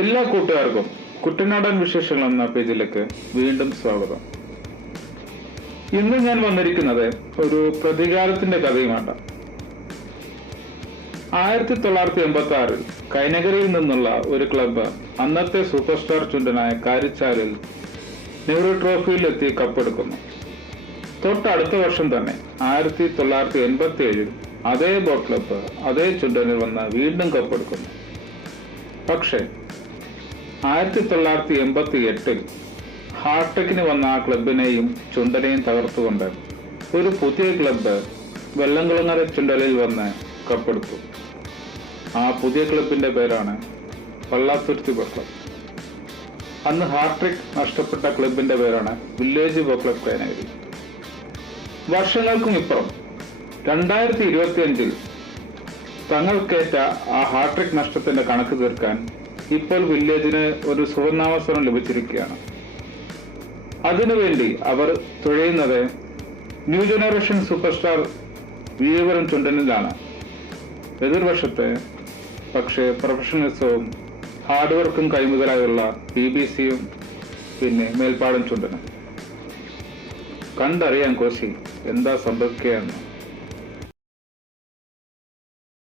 എല്ലാ കൂട്ടുകാർക്കും കുട്ടനാടൻ വിശേഷങ്ങൾ എന്ന പേജിലേക്ക് വീണ്ടും സ്വാഗതം. ഇന്ന് ഞാൻ വന്നിരിക്കുന്നത് ഒരു പ്രതികാരത്തിന്റെ കഥയുമാണ്. 1986 കൈനഗരിയിൽ നിന്നുള്ള ഒരു ക്ലബ്ബ് അന്നത്തെ സൂപ്പർ സ്റ്റാർ ചുണ്ടനായ കാരിച്ചാലിൽ നെഹ്റു ട്രോഫിയിലെത്തി കപ്പെടുക്കുന്നു. തൊട്ടടുത്ത വർഷം തന്നെ 1987 അതേ ബോട്ട് ക്ലബ്ബ് അതേ ചുണ്ടനിൽ വന്ന് വീണ്ടും കപ്പെടുക്കുന്നു. പക്ഷേ 1988 ഹാർട്ടെക്കിന് വന്ന ആ ക്ലബിനെയും ചുണ്ടനെയും തകർത്തുകൊണ്ട് ഒരു പുതിയ ക്ലബ്ബ് വെള്ളംകുളങ്ങര ചുണ്ടലിൽ വന്ന് കപ്പെടുത്തു. ആ പുതിയ ക്ലബിന്റെ പേരാണ് പള്ളാത്തുരുത്തി ബോട്ട് ക്ലബ്. അന്ന് ഹാർട്രിക് നഷ്ടപ്പെട്ട ക്ലബിന്റെ പേരാണ് വില്ലേജ് ബോട്ട് ക്ലബ് കൈനഗരി. വർഷങ്ങൾക്കും ഇപ്പുറം 2025 തങ്ങൾക്കേറ്റ ആ ഹാർട്രിക് നഷ്ടത്തിന്റെ കണക്ക് തീർക്കാൻ ഇപ്പോൾ വില്ലേജിന് ഒരു സുവർണാവസരം ലഭിച്ചിരിക്കുകയാണ്. അതിനുവേണ്ടി അവർ തുഴയുന്നത് ന്യൂ ജനറേഷൻ സൂപ്പർ സ്റ്റാർ വീരവരം ചുണ്ടനിലാണ്. എതിർവശത്ത് പക്ഷേ പ്രൊഫഷണലിസവും ഹാർഡ് വർക്കും കൈമുതലായുള്ള PBCയും പിന്നെ മേൽപ്പാടം ചുണ്ടനും. കണ്ടറിയാം കോശി എന്താ സംഭവിക്കുകയെന്ന്.